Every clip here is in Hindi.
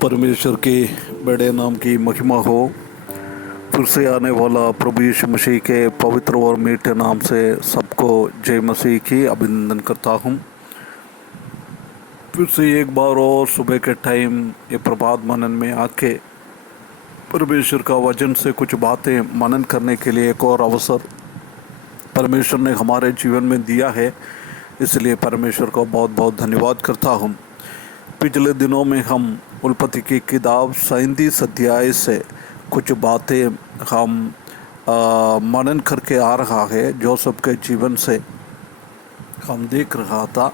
परमेश्वर के बड़े नाम की महिमा हो। फिर से आने वाला प्रभु यीशु मसीह के पवित्र और मीठे नाम से सबको जय मसीह की अभिनंदन करता हूँ। फिर से एक बार और सुबह के टाइम ये प्रभात मनन में आके परमेश्वर का वचन से कुछ बातें मनन करने के लिए एक और अवसर परमेश्वर ने हमारे जीवन में दिया है, इसलिए परमेश्वर को बहुत बहुत धन्यवाद करता हूँ। पिछले दिनों में हम उत्पत्ति की किताब 37 अध्याय से कुछ बातें हम मनन करके आ रहा है। जोसेफ के जीवन से हम देख रहा था,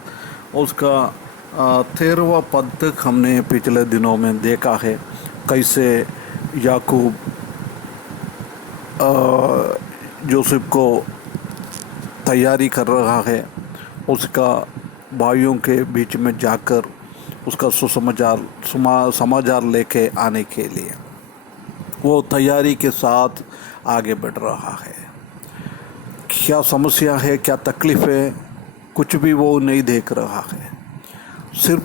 उसका 13वां पद तक हमने पिछले दिनों में देखा है। कैसे याकूब जोसेफ को तैयारी कर रहा है, उसका भाइयों के बीच में जाकर उसका समाचार लेके आने के लिए वो तैयारी के साथ आगे बढ़ रहा है। क्या समस्या है, क्या तकलीफ़ है, कुछ भी वो नहीं देख रहा है। सिर्फ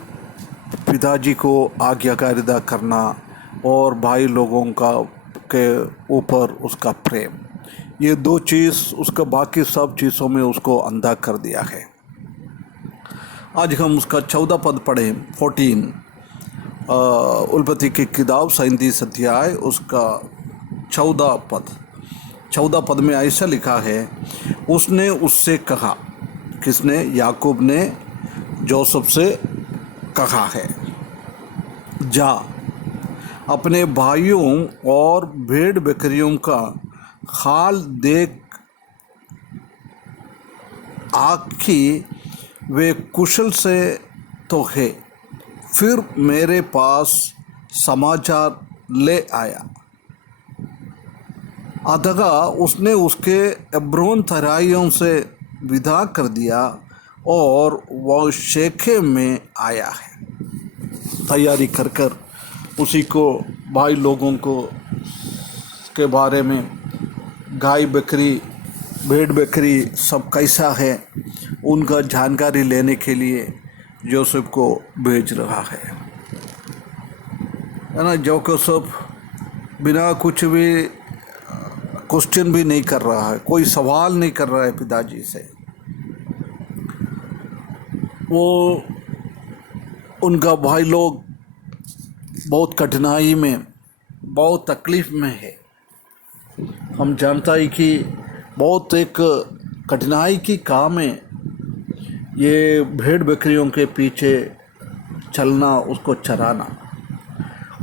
पिताजी को आज्ञाकारिता करना और भाई लोगों का के ऊपर उसका प्रेम, ये दो चीज़ उसका बाकी सब चीज़ों में उसको अंधा कर दिया है। आज हम उसका 14 पद पढ़ें, 14 उत्पत्ति की किताब 37 अध्याय उसका 14 पद में ऐसा लिखा है, उसने उससे कहा, किसने? याकूब ने जोसेफ से कहा है, जा अपने भाइयों और भेड़ बकरियों का हाल देख आखी वे कुशल से तो है, फिर मेरे पास समाचार ले आया। अतः उसने उसके एब्रोन तराइयों से विदा कर दिया और वह शेखेम में आया है। तैयारी कर कर उसी को भाई लोगों को के बारे में, गाय बकरी भेड़ बकरी सब कैसा है, उनका जानकारी लेने के लिए जोसेफ को भेज रहा है ना। जोसेफ बिना कुछ भी क्वेश्चन भी नहीं कर रहा है, कोई सवाल नहीं कर रहा है पिताजी से। वो उनका भाई लोग बहुत कठिनाई में, बहुत तकलीफ़ में है। हम जानता ही कि बहुत एक कठिनाई की काम है ये भेड़ बकरियों के पीछे चलना, उसको चराना।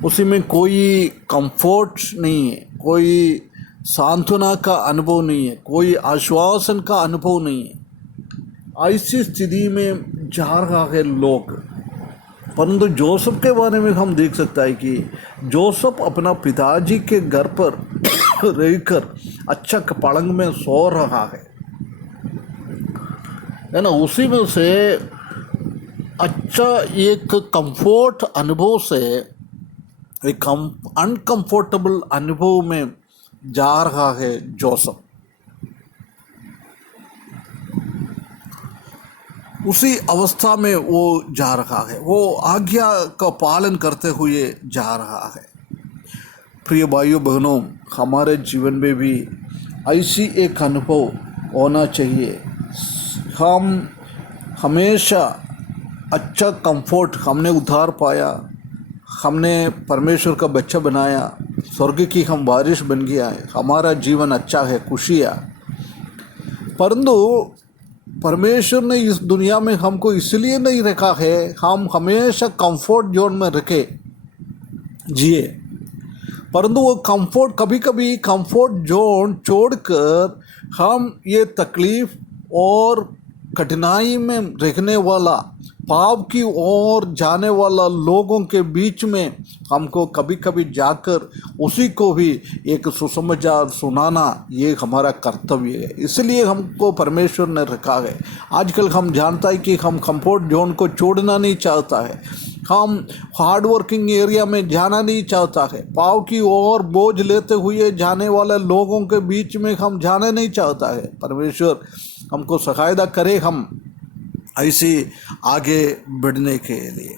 उसी में कोई कंफर्ट नहीं है, कोई सांत्वना का अनुभव नहीं है, कोई आश्वासन का अनुभव नहीं है। ऐसी स्थिति में जा रहा है लोग। परंतु जोसेफ के बारे में हम देख सकता है कि जोसेफ अपना पिताजी के घर पर रहकर अच्छा पलंग में सो रहा है ना। उसी में से अच्छा एक कंफर्ट अनुभव से एक अनकंफर्टेबल अनुभव में जा रहा है जोसेफ। उसी अवस्था में वो जा रहा है, वो आज्ञा का पालन करते हुए जा रहा है। प्रिय भाइयों बहनों, हमारे जीवन में भी ऐसी एक अनुभव होना चाहिए। हम हमेशा अच्छा कंफर्ट, हमने उद्धार पाया, हमने परमेश्वर का बच्चा बनाया, स्वर्ग की हम वारिस बन गया है, हमारा जीवन अच्छा है, खुशियाँ। परंतु परमेश्वर ने इस दुनिया में हमको इसलिए नहीं रखा है हम हमेशा कंफर्ट जोन में रखे जिए। परंतु वो कंफर्ट, कभी कभी कंफर्ट जोन छोड़कर हम ये तकलीफ़ और कठिनाई में रहने वाला, पाप की ओर जाने वाला लोगों के बीच में हमको कभी कभी जाकर उसी को भी एक सुसमाचार सुनाना, ये हमारा कर्तव्य है। इसलिए हमको परमेश्वर ने रखा है। आजकल हम जानता है कि हम कंफर्ट जोन को छोड़ना नहीं चाहता है, हम हार्ड वर्किंग एरिया में जाना नहीं चाहता है, पाव की ओर बोझ लेते हुए जाने वाले लोगों के बीच में हम जाना नहीं चाहता है। परमेश्वर हमको सहायता करे हम ऐसे आगे बढ़ने के लिए।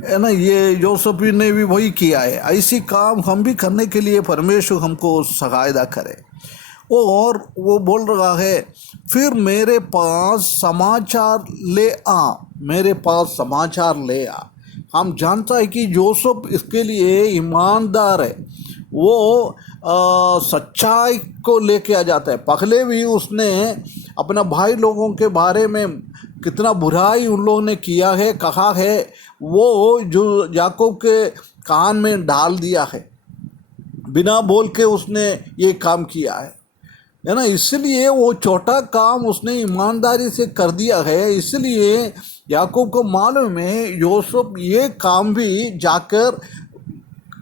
है ना, ये यूसुफ ने भी वही किया है। ऐसी काम हम भी करने के लिए परमेश्वर हमको सहायता करे। और वो बोल रहा है, फिर मेरे पास समाचार ले आ, मेरे पास समाचार ले आ। हम जानता है कि यूसुफ इसके लिए ईमानदार है, वो सच्चाई को लेके आ जाता है। पहले भी उसने अपना भाई लोगों के बारे में कितना बुराई उन लोगों ने किया है, कहा है, वो जो याकूब के कान में डाल दिया है, बिना बोल के उसने ये काम किया है ना। इसलिए वो छोटा काम उसने ईमानदारी से कर दिया है। इसलिए याकूब को मालूम है यूसुफ ये काम भी जाकर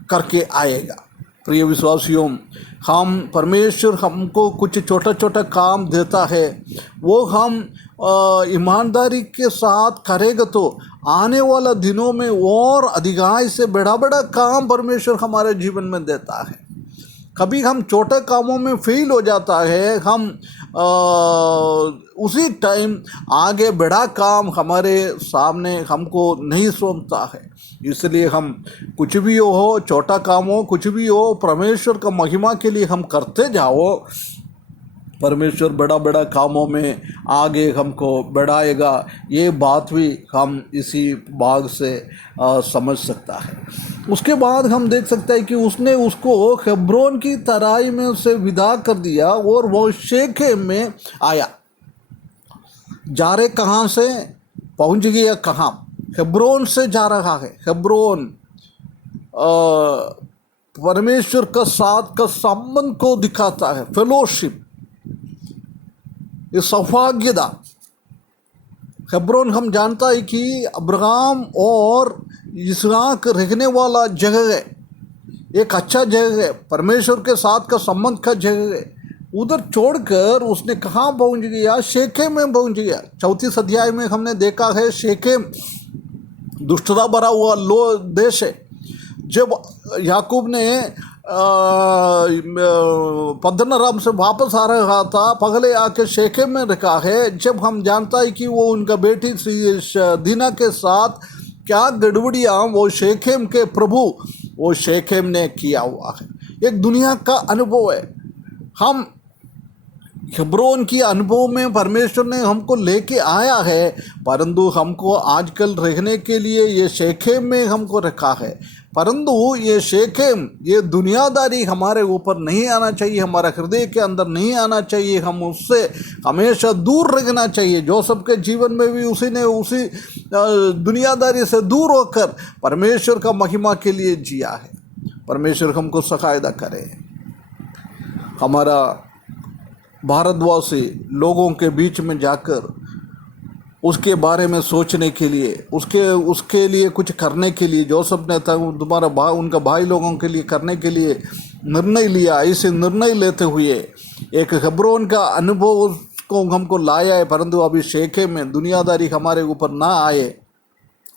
करके आएगा। प्रिय विश्वासियों, हम परमेश्वर हमको कुछ छोटा छोटा काम देता है, वो हम ईमानदारी के साथ करेगा तो आने वाला दिनों में और अधिकाई से बड़ा बड़ा काम परमेश्वर हमारे जीवन में देता है। कभी हम छोटे कामों में फेल हो जाता है, हम उसी टाइम आगे बड़ा काम हमारे सामने हमको नहीं सौंपता है। इसलिए हम कुछ भी हो, छोटा काम हो, कुछ भी हो, परमेश्वर का महिमा के लिए हम करते जाओ। परमेश्वर बड़ा बड़ा कामों में आगे हमको बढ़ाएगा। ये बात भी हम इसी भाग से समझ सकता है। उसके बाद हम देख सकते हैं कि उसने उसको हेब्रोन की तराई में से विदा कर दिया और वो शेखेम में आया। जा रहे कहाँ से, पहुँच गया कहाँ? हेब्रोन से जा रहा है। हेब्रोन परमेश्वर का साथ का संबंध को दिखाता है, फेलोशिप, ये सौभाग्यता। हेब्रोन हम जानता है कि अब्राहम और इसहाक रहने वाला जगह है, एक अच्छा जगह है, परमेश्वर के साथ का संबंध का जगह है। उधर छोड़कर उसने कहाँ पहुँच गया? शेखेम में पहुँच गया। 34 अध्याय में हमने देखा है शेखेम दुष्टता भरा हुआ देश है। जब याकूब ने पद्दनराम से वापस आ रहा था, पहले आके शेखेम में रखा है। जब हम जानता है कि वो उनका बेटी दीना के साथ क्या गड़बड़ियाँ वो शेखेम के प्रभु वो शेखेम ने किया हुआ है। एक दुनिया का अनुभव है। हम हेब्रोन की अनुभव में परमेश्वर ने हमको लेके आया है, परंतु हमको आजकल रहने के लिए ये शेखेम में हमको रखा है। परंतु ये शेखेम, ये दुनियादारी हमारे ऊपर नहीं आना चाहिए, हमारा हृदय के अंदर नहीं आना चाहिए। हम उससे हमेशा दूर रहना चाहिए। जोसेफ के जीवन में भी उसी ने उसी दुनियादारी से दूर होकर परमेश्वर का महिमा के लिए जिया है। परमेश्वर हमको सहायता करे। हमारा भारतवासी लोगों के बीच में जाकर उसके बारे में सोचने के लिए, उसके लिए कुछ करने के लिए जोसेफ ने उनका भाई लोगों के लिए करने के लिए निर्णय लिया। ऐसे निर्णय लेते हुए एक हेब्रोन का अनुभव को हमको लाया है, परंतु अभी शेखेम में दुनियादारी हमारे ऊपर ना आए,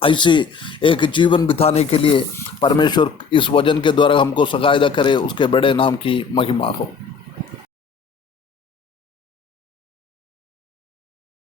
ऐसी एक जीवन बिताने के लिए परमेश्वर इस वचन के द्वारा हमको सहायता करे। उसके बड़े नाम की महिमा हो।